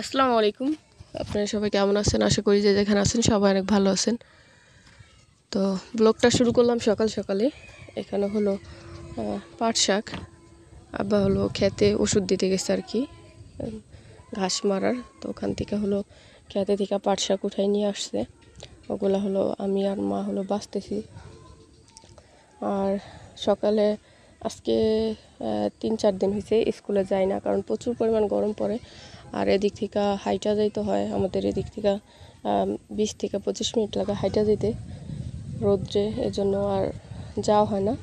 আসসালামু আলাইকুম। আপনারা সবাই কেমন আছেন? আশা করি যে যেখানে আছেন সবাই অনেক ভালো আছেন। তো ব্লগটা শুরু করলাম সকাল সকালে। এখানে হলো পাট শাক। আব্বা হলো খেতে ওষুধ দিতে গেছে আর কি, ঘাস মারার। তো ওখান থেকে হলো খেতে থেকে পাট শাক উঠাই নিয়ে আসছে। ওগুলো হলো আমি আর মা হলো বাছতেছি। আর সকালে আজকে 3-4 দিন হয়েছে স্কুলে যাই না, কারণ প্রচুর পরিমাণ গরম পড়ে। আর এদিক থেকে হাইটা যাইতে হয়, আমাদের এদিক থেকে 20 থেকে 25 মিনিট লাগে হাইটা যেতে রোদ্রে, এজন্য আর যাওয়া হয় না।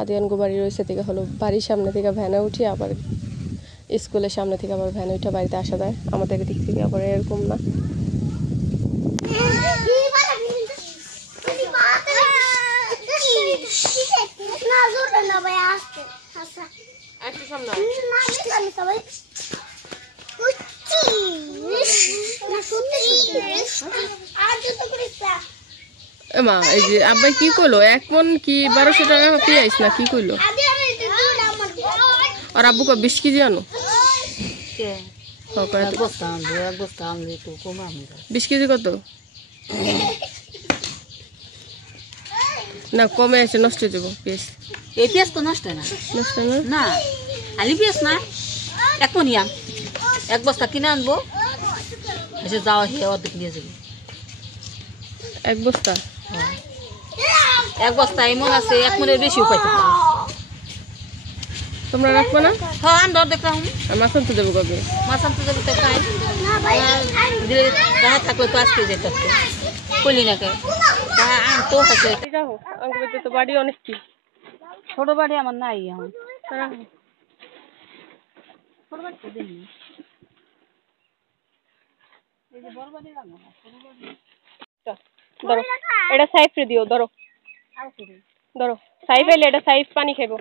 আদিয়ানগো বাড়ি রয়েছে থেকে হলো বাড়ির সামনে থেকে ভ্যানে উঠি, আবার স্কুলের সামনে থেকে আবার ভ্যানে উঠে বাড়িতে আসা যায়। আমাদের এদিক থেকে আবার এরকম না। মা এই যে আব্বাই কি কইলো, 1 মন কি 1200 টাকা পেঁয়াজ না কি কইলো? আর আব্বু কা 20 কেজি আনো। 20 কেজি কত না? কমে আছে, নষ্ট হয়ে যাবো পেঁয়াজ। এই পেঁয়াজ তো নষ্ট না, নষ্ট না না খালি পেঁয়াজ না, এখন নিয়াম 1 বস্তা কিনে আনবো, এসে যাওয়া হে অর্ধেক নিয়ে যাবো। 1 বস্তা? 1 বস্তা এমন আছে 1 মনের বেশিও পাইতে পারো। তোমরা রাখবো না? হ্যাঁ আনবো, দেখলাম। আর মাছ আনতে দেবো কবে? মাছ আনতে যাবো তো কাই দিলে দেখা থাকলে তো আজকে যেতে হবে, কইলি না কে আনতো আছে। যাও আঙ্গুলের তো বাড়ি অনেক কি ছোট বাড়ি আমার নাই এখন, ছোট বাড়ি তো দিই এই যে বড় বাড়ি রাখবো না, ছোট বাড়ি। ধরো এটা সাইফ রে দিও, ধরো ধরো সাইফ এলে এটা সাইফ পানি খাইবো।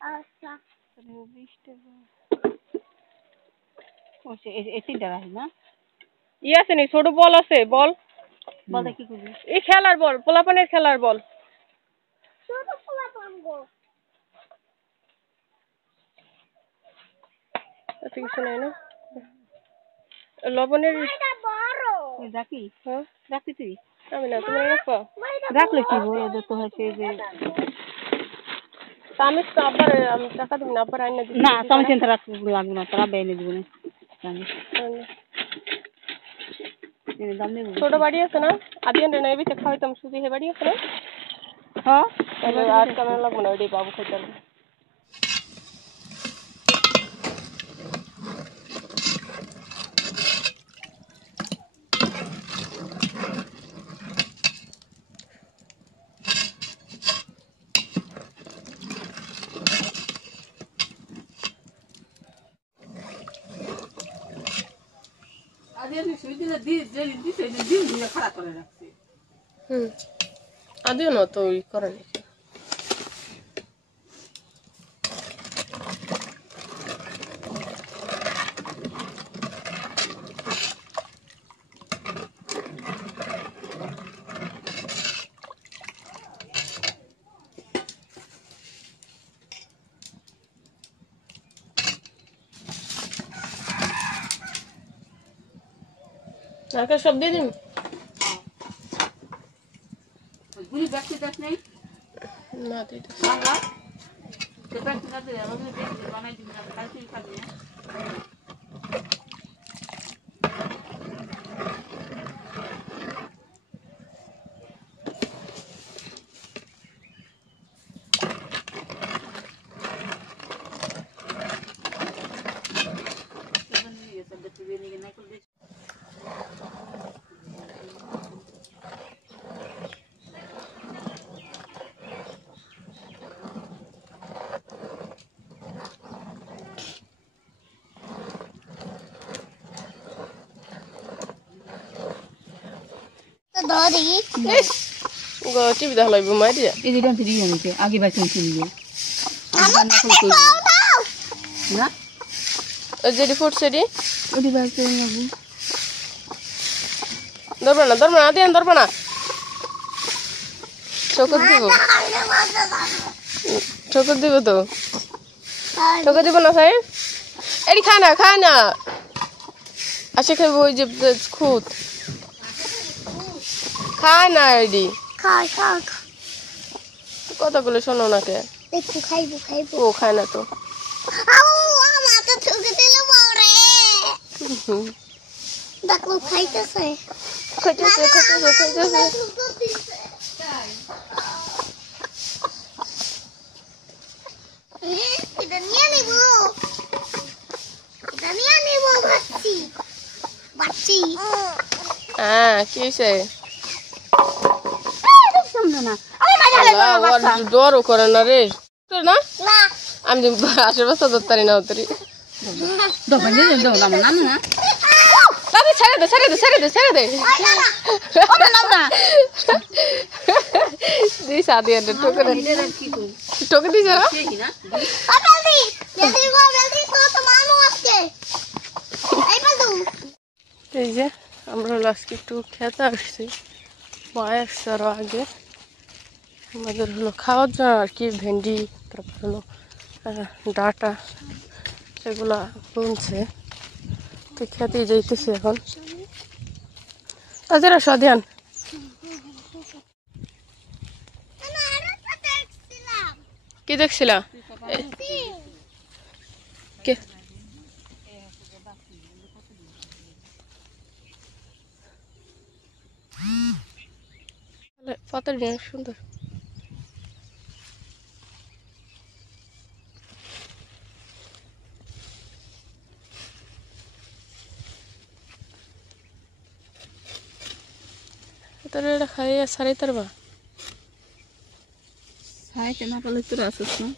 আচ্ছা এই তিনটা রাখি না, ই আছে নি? ছোট বল আছে? বল বলতে কি করবি? এই খেলার বল, পোলাপানের খেলার বল। কিছু নাই না লবণের রাখি? হ্যাঁ রাখি তুই? আমি না, তুমি রাখো। রাখলে কি বলে তো হচ্ছে যে আমি তো আবার আমি টাকা দিব না, আবার আইনা দিব না, তুমি চিন্তা রাখতে লাগবে না, তারা বেনে দিব না। ছোট বাড়ি আছে না? আদিয়ান রে নাই বিতে খাইতাম সুজি, হে বাড়ি আছে না? হ্যাঁ আর কেমন লাগবে না, ওইটাই বাবু খাইতে পারবে। আদিও না তো ওই করে নি। নারকেল সব দিয়ে দিন। না দিতে টিভি দেখা লাগবে মাই দিয়া। এই যেটা ফিরি আনছে আগে বাই চলছে নিয়ে না ওই যেটি ফুটছে রে ওটি বাই চলে যাবো। ধরবে না, ধরবে না, আদিয়ান ধরবে না, ঠোকর দিব, ঠোকর দিব তো, ঠোকর দিব না সাহেব। এটি খায় না, খায় না। আসে খাইব ওই যে খুদ খায় না এডি খাই খাই কথা বলে শোনো না কে দেখো খাইবো খাইবো ও খায় না তো আউ আমার তো চোখে দিল মারে দেখো খাইতেছে খাইতেছে এটা নিয়ে নিবো বাচ্চি বাচ্চি হ্যাঁ কি হয়েছে না ডরও করে না রে না না আমি আশেপাশে ধরতারি না ধরি ছেড়ে দে ছেড়ে দে ছেড়ে দে ছেড়ে দে দিস আদি টোকে টোকে দিস এই যে আমরা হলো আজকে একটু খেতে আসছি মা আসছে আরো আগে আমাদের হলো খাওয়ার জন্য আর কি ভেন্ডি তারপর হলো ডাটা এগুলা বুনছে তো খেতেই যাইতেছি এখন তাদের সাধ্যান কি দেখছিলা কে পাতার ডিজাইন সুন্দর তোর এটা খাইয়া সারাই তারবা খাইতে না পারলে তোরা আসিস না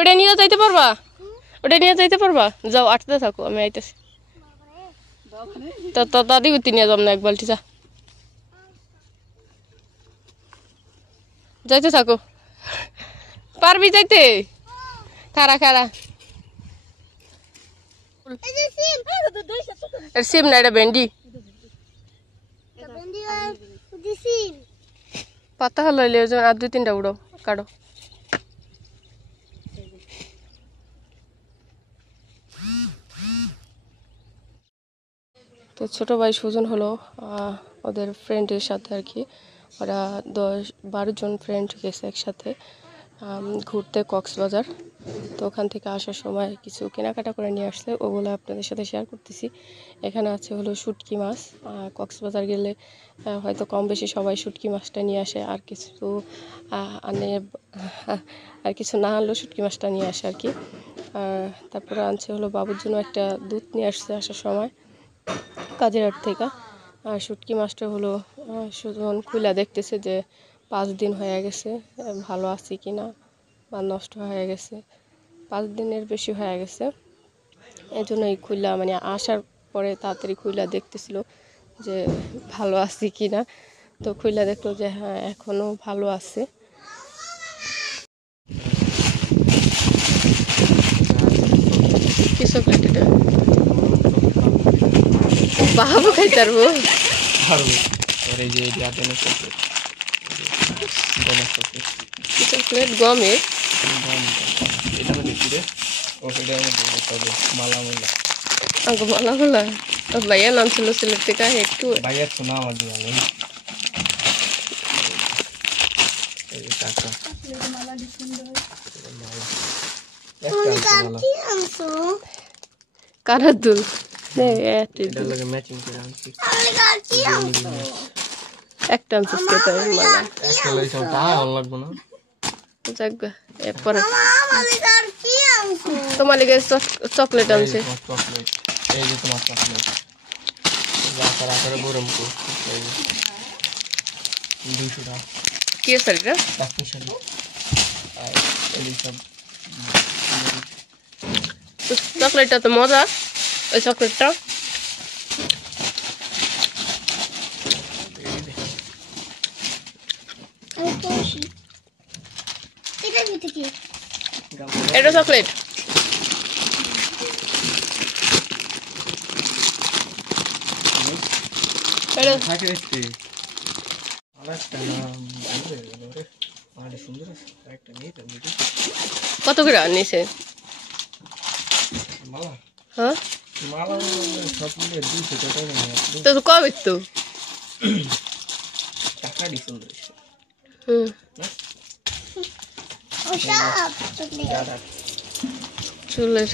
ওটা নিয়ে যাইতে পারবা ওটা নিয়ে যাইতে পারবা যাও আটতে থাকো আমি আইতেছি তো দাদি গুতি নিয়ে যাম না এক বালতি যা যাইতে থাকো পারবি যাইতে খারা খারা সিম না এটা ভেন্ডি পাতা হলো আর 2-3টা উড়ো কাটো তো ছোটো ভাই সুজন হলো ওদের ফ্রেন্ডের সাথে আর কি ওরা 10-12 জন ফ্রেন্ড গেছে একসাথে ঘুরতে কক্সবাজার তো ওখান থেকে আসার সময় কিছু কেনাকাটা করে নিয়ে আসছে ওগুলো আপনাদের সাথে শেয়ার করতেছি এখানে আছে হলো শুটকি মাছ কক্সবাজার গেলে হয়তো কম বেশি সবাই শুটকি মাছটা নিয়ে আসে আর কিছু আনে আর কিছু না আনলেও শুটকি মাছটা নিয়ে আসে আর কি তারপরে আনছে হলো বাবুর জন্য একটা দুধ নিয়ে আসছে আসার সময় কাজের হাট থেকে আর শুটকি মাছটা হলো সুজন খুলে দেখতেছে যে 5 দিন হয়ে গেছে ভালো আছে কি না বা নষ্ট হয়ে গেছে 5 দিনের বেশি হয়ে গেছে এই জন্য এই খুলা মানে আসার পরে তাড়াতাড়ি খুলা দেখতেছিল যে ভালো আছে কি না তো খুলা দেখলো যে হ্যাঁ এখনও ভালো আছে কি চকলেট এটা বাবু খাইতে পারবো চকলেট গমের মালা ভাইয়া নাম ছিল সিলেট থেকে একটু কারার দুল একটা আনছিস কেটে মালা এরপরে তোমার লিগে চকলেট আনছে কি আছে এটা চকলেটটা তো মজা ওই চকলেটটা এটা কি এটা চকলেট। এটা থাকে দেখতে আরেকটা নাম বলতে গেল রে আরে সুন্দর আছে একটা নেই তো মিটি কত করে নিছে? মালা হ্যাঁ মালা সব মিলে 200 টাকা নিয়ে তো তো কবে তো টাকা দি সুন্দর হুম ও সব চকলেট দাদা চুলের